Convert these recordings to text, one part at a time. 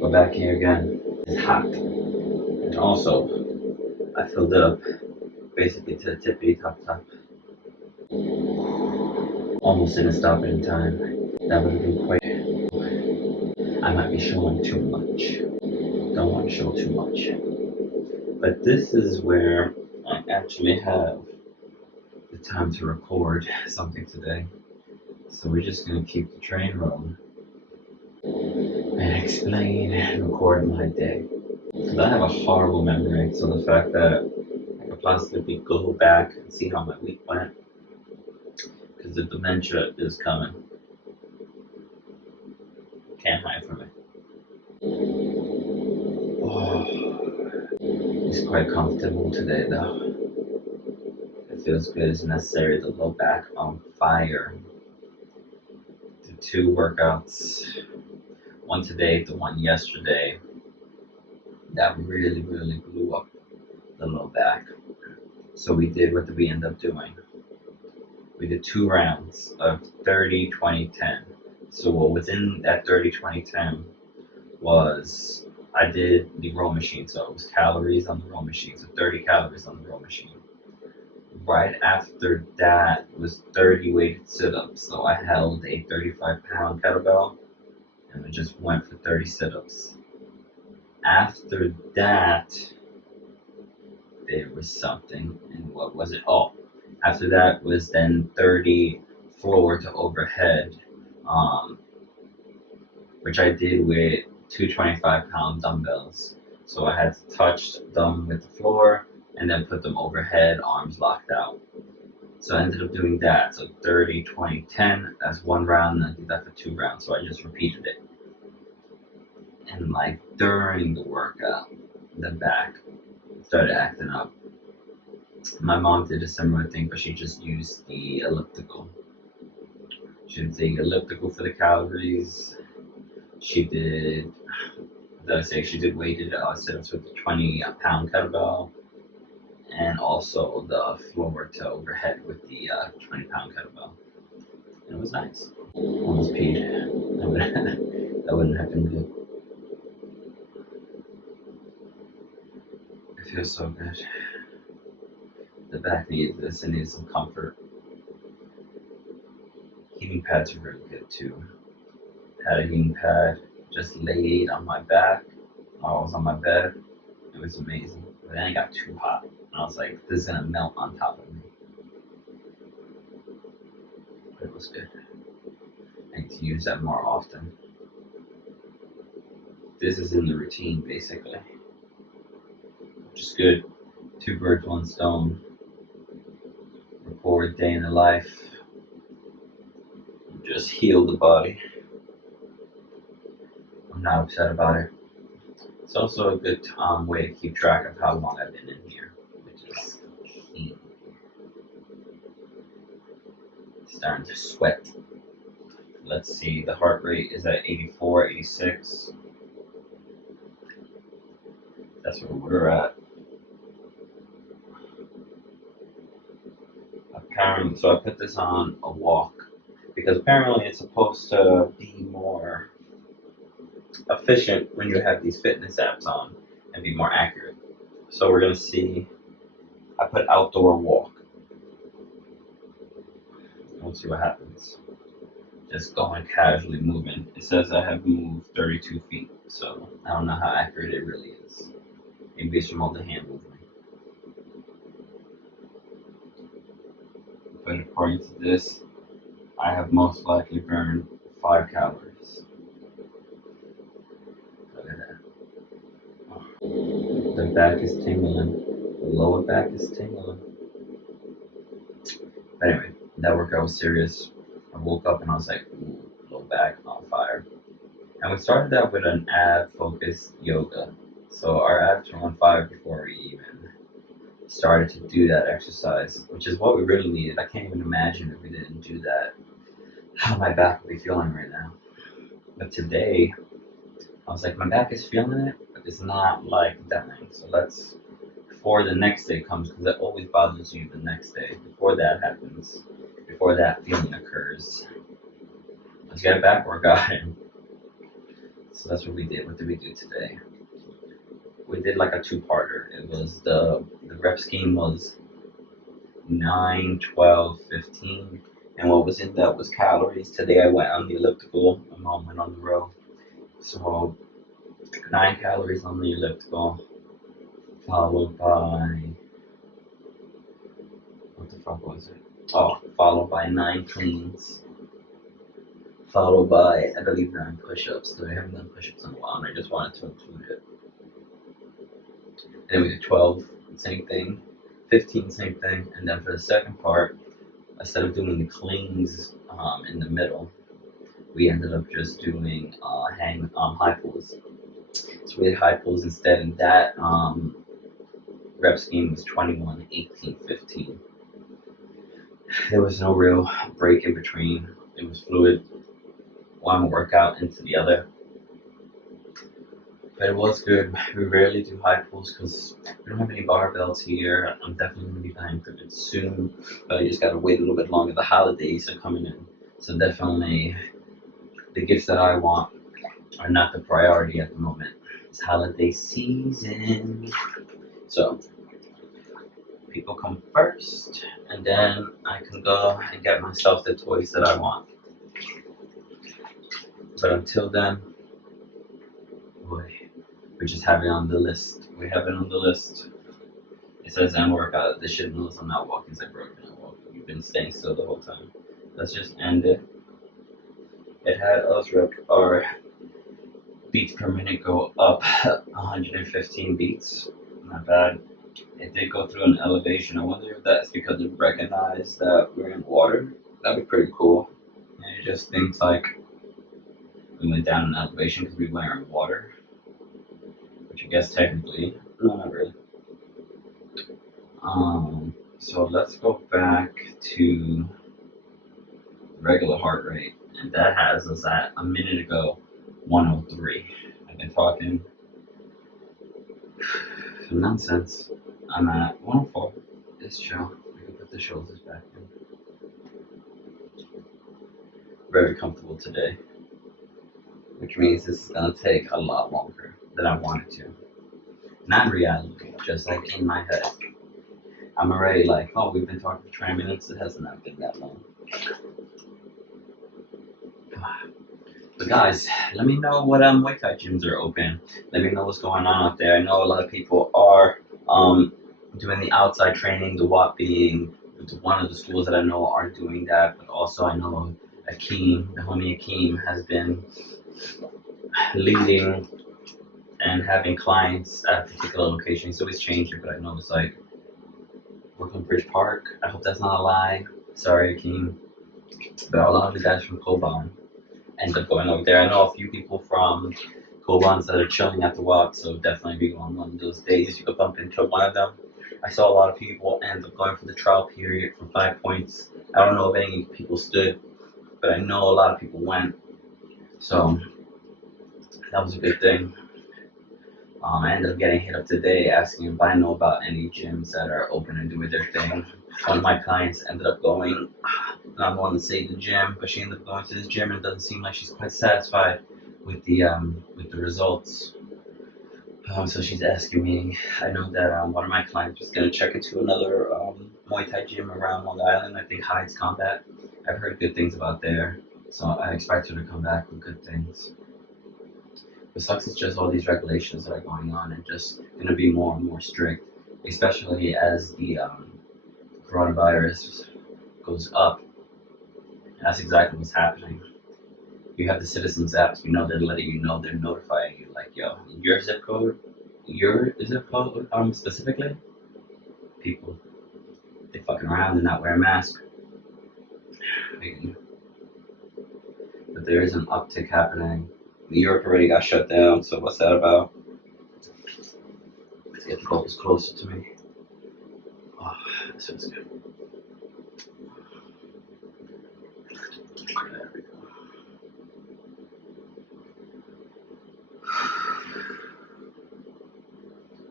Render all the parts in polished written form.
But back here again, it's hot. And also, I filled it up basically to the tippity top. Almost didn't stop it in time. That would have been quite. I might be showing too much. Don't want to show too much. But this is where I actually have the time to record something today. So we're just gonna keep the train rolling and explain and record my day. Because I have a horrible memory, so the fact that I could possibly go back and see how my week went, because the dementia is coming. Can't hide from it. Oh, it's quite comfortable today though. It feels good. It's necessary to low back on fire. The two workouts, one today, the one yesterday, that really blew up the low back. So we did, what did we end up doing? We did 2 rounds of 30, 20, 10. So what was in that 30, 20, 10 was, I did the row machine. So it was calories on the row machine. So 30 calories on the row machine. Right after that was 30 weighted sit-ups. So I held a 35-pound kettlebell and I just went for 30 sit-ups. After that, there was something, and what was it? Oh, after that was then 30 floor to overhead, um, which I did with two 25-pound dumbbells. So I had to touch them with the floor and then put them overhead, arms locked out. So I ended up doing that. So 30, 20, 10, that's 1 round, and I did that for 2 rounds. So I just repeated it. And like during the workout, the back started acting up. My mom did a similar thing, but she just used the elliptical. She did the elliptical for the calories. She did, she did weighted sit-ups with the 20-pound kettlebell, and also the floor to overhead with the 20-pound kettlebell. And it was nice. Almost peed. That wouldn't have been good. It feels so good. The back needs this. It needs some comfort. Heating pads are really good too. Had a heating pad, just laid on my back while I was on my bed. It was amazing. But then it got too hot. And I was like, this is gonna melt on top of me. But it was good. I need to use that more often. This is in the routine basically. Which is good. 2 birds, 1 stone. Record day in the life. Just heal the body. I'm not upset about it. It's also a good way to keep track of how long I've been in here, which is key. Starting to sweat. Let's see, the heart rate is at 84, 86. That's where we're at. Apparently, so I put this on a walk because apparently it's supposed to be more efficient when you have these fitness apps on and be more accurate. So we're gonna see. I put outdoor walk. We'll see what happens. Just going casually moving. It says I have moved 32 feet, so I don't know how accurate it really is. Maybe it's from all the hand movement. But according to this, I have most likely burned 5 calories. Look at that. The back is tingling. The lower back is tingling. But anyway, that workout was serious. I woke up and I was like, ooh, low back on fire. And we started out with an ab-focused yoga. So our abs were on fire before we even started to do that exercise, which is what we really needed. I can't even imagine if we didn't do that, how my back would be feeling right now. But today, I was like, my back is feeling it, but it's not like dying. So let's, before the next day comes, because it always bothers you the next day, before that happens, before that feeling occurs, let's get a back workout in. So that's what we did. What did we do today? We did like a two-parter. It was the rep scheme was 9, 12, 15, and what was in that was calories. Today I went on the elliptical, my mom went on the row. So 9 calories on the elliptical, followed by, what the fuck was it? Oh, followed by 9 cleans, followed by, I believe, 9 push-ups. So I haven't done push-ups in a while, and I just wanted to include it. And we did 12, same thing, 15, same thing, and then for the second part, instead of doing the cleans in the middle, we ended up just doing high pulls. So we did high pulls instead, and that rep scheme was 21, 18, 15. There was no real break in between. It was fluid, one workout into the other. But it was good. We rarely do high pulls because we don't have any barbells here. I'm definitely going to be buying Cricut soon, but I just got to wait a little bit longer. The holidays are coming in, so definitely the gifts that I want are not the priority at the moment. It's holiday season, so people come first, and then I can go and get myself the toys that I want. But until then, boy, we just have it on the list. We have it on the list. It says end workout. This shit knows I'm not walking. It's like broken. I'm walking. You've been staying still the whole time. Let's just end it. It had us rep our beats per minute go up 115 beats. Not bad. It did go through an elevation. I wonder if that's because it recognized that we're in water. That'd be pretty cool. And it just thinks like we went down in elevation because we were in water. Which I guess technically, no, not really. So let's go back to regular heart rate. And that has us at a minute ago, 103. I've been talking some nonsense. I'm at 104. It's chill. I can put the shoulders back in. Very comfortable today, which means this is gonna take a lot longer than I wanted to. Not in reality, just like in my head. I'm already like, oh, we've been talking for 20 minutes. It has not been that long. But guys, let me know what Muay Thai gyms are open. Let me know what's going on out there. I know a lot of people are doing the outside training, the WAP being one of the schools that I know are doing that, but also I know Akeem, the homie Akeem, has been leading and having clients at a particular location. He's always changing, but I know it's like Brooklyn Bridge Park. I hope that's not a lie. Sorry, Akeem. But a lot of the guys from Koban end up going over there. I know a few people from Kobans that are chilling at the WAP, so definitely be on one of those days. You could bump into one of them. I saw a lot of people end up going for the trial period for 5 points. I don't know if any people stood, but I know a lot of people went. So that was a good thing. I ended up getting hit up today asking if I know about any gyms that are open and doing their thing. One of my clients ended up going, and I'm going to say the gym, but she ended up going to this gym and it doesn't seem like she's quite satisfied with the results. So she's asking me. I know that one of my clients is going to check into another Muay Thai gym around Long Island. I think Hyde's Combat. I've heard good things about there, so I expect her to come back with good things. What sucks is just all these regulations that are going on and just going to be more and more strict, especially as the coronavirus goes up. That's exactly what's happening. You have the citizens apps, you know, they're letting you know, they're notifying you, like, yo, your zip code, specifically, people, they fucking around and not wear a mask. But there is an uptick happening. Europe already got shut down, so what's that about? Let's get the focus closer to me. Oh, this feels good. There we go.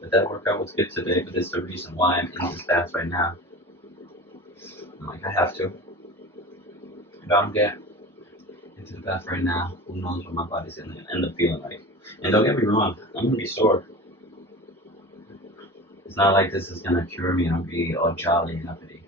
But that workout was good today, but it's the reason why I'm in this bath right now. I'm like, I have to. If I don't get into the bath right now. Who knows what my body's gonna end up feeling like? And don't get me wrong, I'm gonna be sore. It's not like this is gonna cure me and I'll be all jolly and uppity.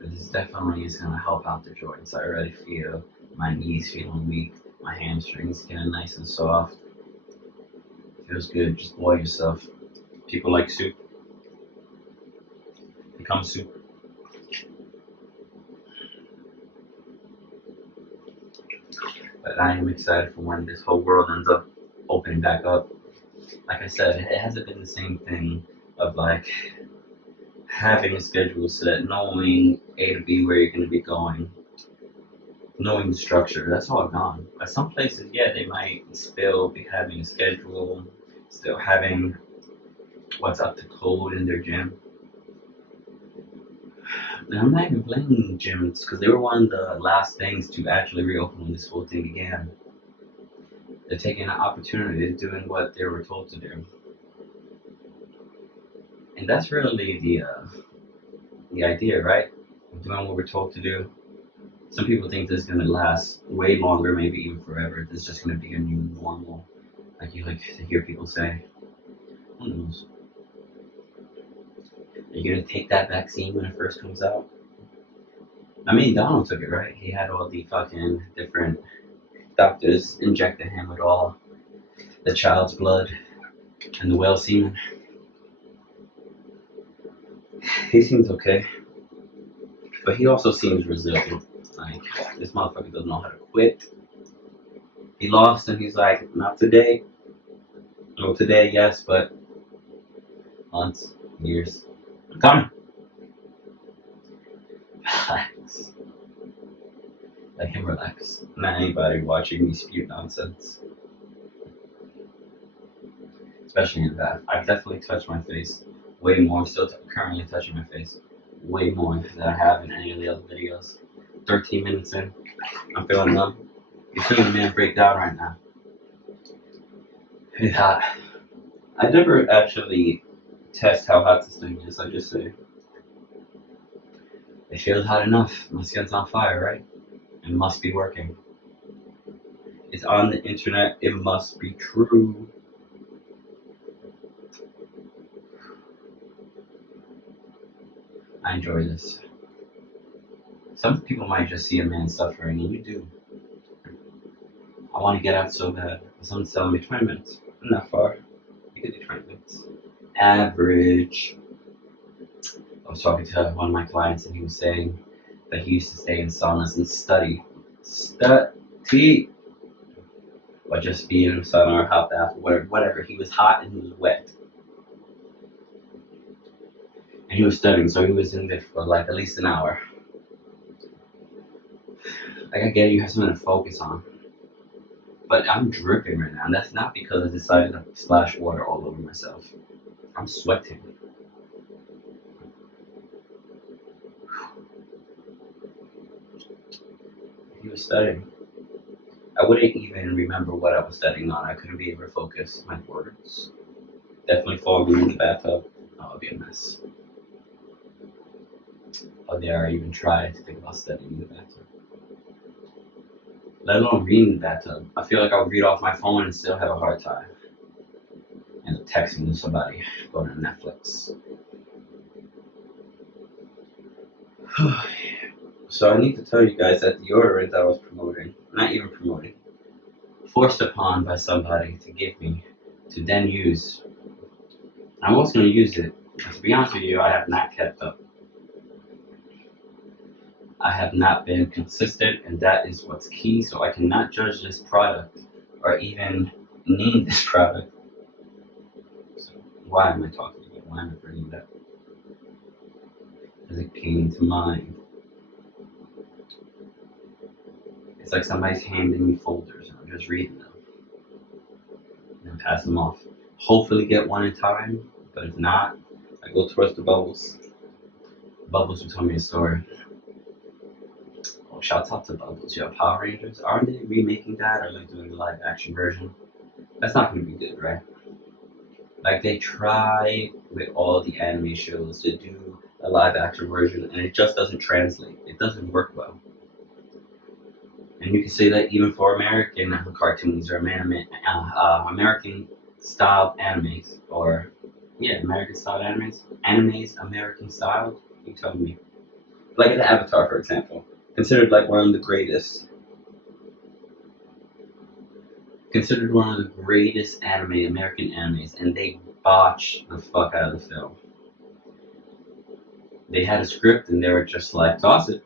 This definitely is gonna help out the joints. I already feel my knees feeling weak, my hamstrings getting nice and soft. Feels good. Just boil yourself. People like soup. Become soup. But I am excited for when this whole world ends up opening back up. Like I said, it hasn't been the same thing of like having a schedule set, knowing A to B where you're going to be going, knowing the structure. That's all gone. But some places, yeah, they might still be having a schedule, still having what's up to code in their gym. And I'm not even blaming gyms because they were one of the last things to actually reopen when this whole thing began. They're taking an opportunity, doing what they were told to do, and that's really the idea, right? Doing what we're told to do. Some people think this is gonna last way longer, maybe even forever. This is just gonna be a new normal, like you like to hear people say. Who knows? Are you gonna take that vaccine when it first comes out? I mean, Donald took it, right? He had all the fucking different doctors injected him with all the child's blood and the whale semen. He seems okay, but he also seems resilient. Like, this motherfucker doesn't know how to quit. He lost and he's like, not today. Well, today, yes, but months, years. I'm coming. Relax. Let him relax. Not anybody watching me spew nonsense. Especially in the bath. I've definitely touched my face way more. Still currently touching my face way more than I have in any of the other videos. 13 minutes in, I'm feeling numb. You're seeing a man break down right now. It's hot. I never actually test how hot this thing is. I just say, it feels hot enough. My skin's on fire, right? It must be working. It's on the internet. It must be true. I enjoy this. Some people might just see a man suffering, and you do. I want to get out so bad. Someone's telling me 20 minutes. I'm not far. You could do 20 minutes. Average. I was talking to one of my clients, and he was saying that he used to stay in saunas and study. Study! Or just be in a sauna or hot bath or whatever. He was hot and he was wet. And he was studying, so he was in there for like at least an hour. Like, I get it, you have something to focus on. But I'm dripping right now, and that's not because I decided to splash water all over myself. I'm sweating. He was studying. I wouldn't even remember what I was studying on. I couldn't be able to focus my words. Definitely foggy in the bathtub. Oh, it'd be a mess. How dare I even try to think about studying in the bathtub? Let alone reading in the bathtub. I feel like I would read off my phone and still have a hard time. End up texting to somebody, going to Netflix. So I need to tell you guys that deodorant that I was promoting, not even promoting, forced upon by somebody to give me to then use. I was going to use it, but to be honest with you, I have not kept up. I have not been consistent, and that is what's key. So I cannot judge this product or even name this product. So why am I talking about it? Why am I bringing it up? Because it came to mind. It's like somebody's handing me folders and I'm just reading them and then pass them off. Hopefully get one in time, but if not, I go towards the Bubbles. Bubbles will tell me a story. Oh, shouts out to Bubbles. You have Power Rangers. Aren't they remaking that or like doing the live action version? That's not going to be good, right? Like they try with all the anime shows to do a live action version and it just doesn't translate. It doesn't work well. And you can say that even for American cartoons or American styled animes, or yeah, American styled animes, American styled. You tell me. Like the Avatar, for example, considered like one of the greatest. Considered one of the greatest American animes, and they botched the fuck out of the film. They had a script, and they were just like, toss it.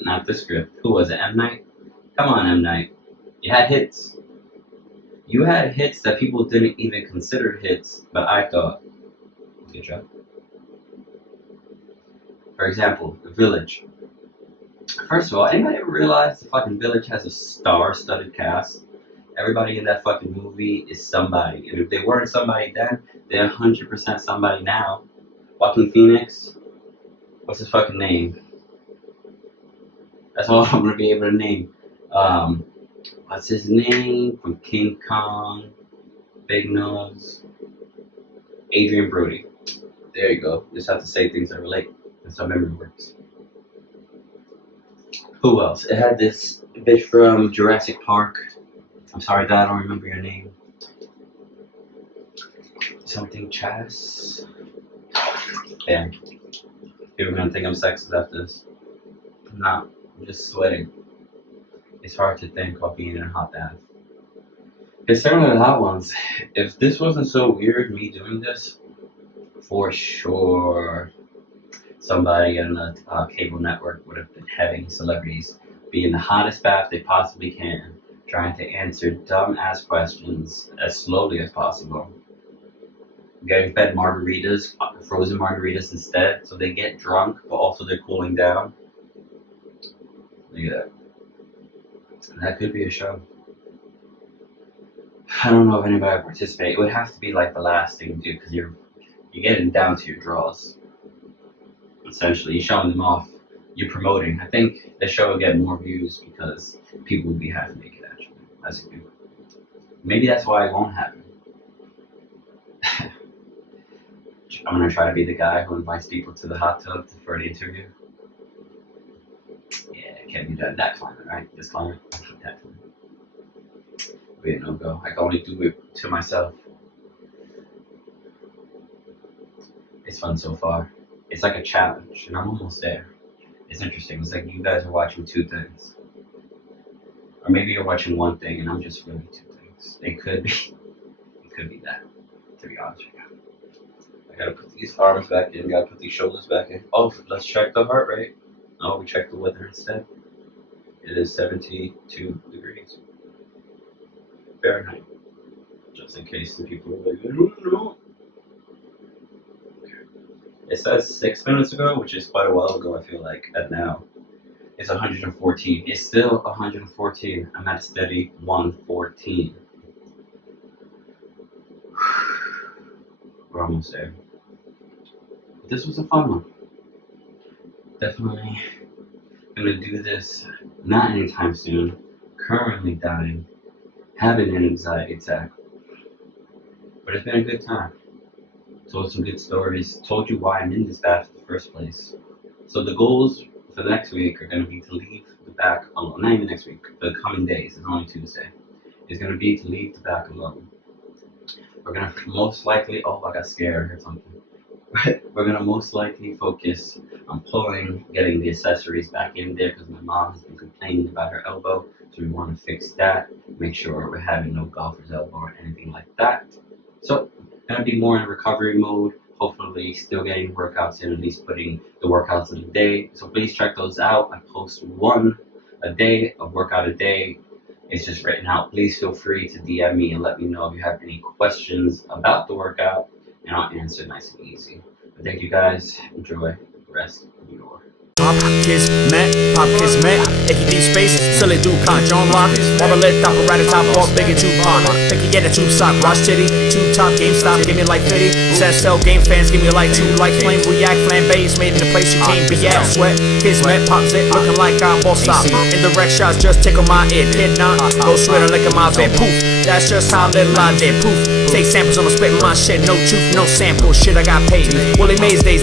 Not the script. Who was it? M. Night? Come on, M. Night. You had hits. You had hits that people didn't even consider hits, but I thought, good job. For example, The Village. First of all, anybody ever realize the fucking Village has a star-studded cast? Everybody in that fucking movie is somebody. And if they weren't somebody then, they're 100% somebody now. Joaquin Phoenix. What's his fucking name? That's all I'm gonna be able to name. What's his name? From King Kong, Big Nose. Adrian Brody. There you go. Just have to say things that relate. That's how memory works. Who else? It had this bitch from Jurassic Park. I'm sorry, Dad, I don't remember your name. Something Chas. Damn. People are gonna think I'm sexist after this. I'm not. I'm just sweating. It's hard to think while being in a hot bath. It's certainly the hot ones. If this wasn't so weird, me doing this, for sure, somebody in a cable network would have been having celebrities be in the hottest bath they possibly can, trying to answer dumb-ass questions as slowly as possible. Getting fed margaritas, frozen margaritas instead, so they get drunk, but also they're cooling down. Look at that. That could be a show. I don't know if anybody would participate. It would have to be like the last thing to do, because you're getting down to your draws. Essentially, you're showing them off. You're promoting. I think the show would get more views because people would be half naked, actually. That's good. Maybe that's why it won't happen. I'm gonna try to be the guy who invites people to the hot tub for an interview. Yeah, it can't be done that climate, right? This climate, that climate. Be a no-go. I can only do it to myself. It's fun so far. It's like a challenge, and I'm almost there. It's interesting. It's like you guys are watching two things. Or maybe you're watching one thing, and I'm just really two things. It could be that, to be honest with you. I gotta put these arms back in, gotta put these shoulders back in. Oh, let's check the heart rate. Oh, we checked the weather instead. It is 72 degrees Fahrenheit. Just in case the people are like, I don't know. It says 6 minutes ago, which is quite a while ago, I feel like, and now it's 114. It's still 114. I'm at a steady 114. We're almost there. But this was a fun one. Definitely gonna do this not anytime soon. Currently dying. Having an anxiety attack. But it's been a good time. Told some good stories, told you why I'm in this bath in the first place. So the goals for the next week are going to be to leave the back alone. Not even next week, the coming days, it's only Tuesday. It's going to be to leave the back alone. We're going to most likely, oh, I got scared or something. We're going to most likely focus on getting the accessories back in there because my mom has been complaining about her elbow. So we want to fix that, make sure we're having no golfer's elbow or anything like that. So, gonna be more in recovery mode, hopefully still getting workouts in, at least putting the workouts of the day. So please check those out. I post one a day, a workout a day. It's just written out. Please feel free to DM me and let me know if you have any questions about the workout, and I'll answer nice and easy. But thank you guys. Enjoy the rest of your Pop Kismet, AKD space, silly do con John Rock, Marmalade, operatic top, ball, big and two pond. Think you get a tube sock, watch titty, two top, GameStop, give me like 50. Says sell game fans, give me like two, like flame, react, flambe's made in the place you can't be at. Sweat, Kismet, pops it, looking like I'm ball stop. Indirect shots just tickle my ear, hit not, go sweat or lick in my bed, poof. That's just how little I did, poof. Take samples, I'ma spit my shit, no truth, no sample, shit I got paid. Willie Mays days.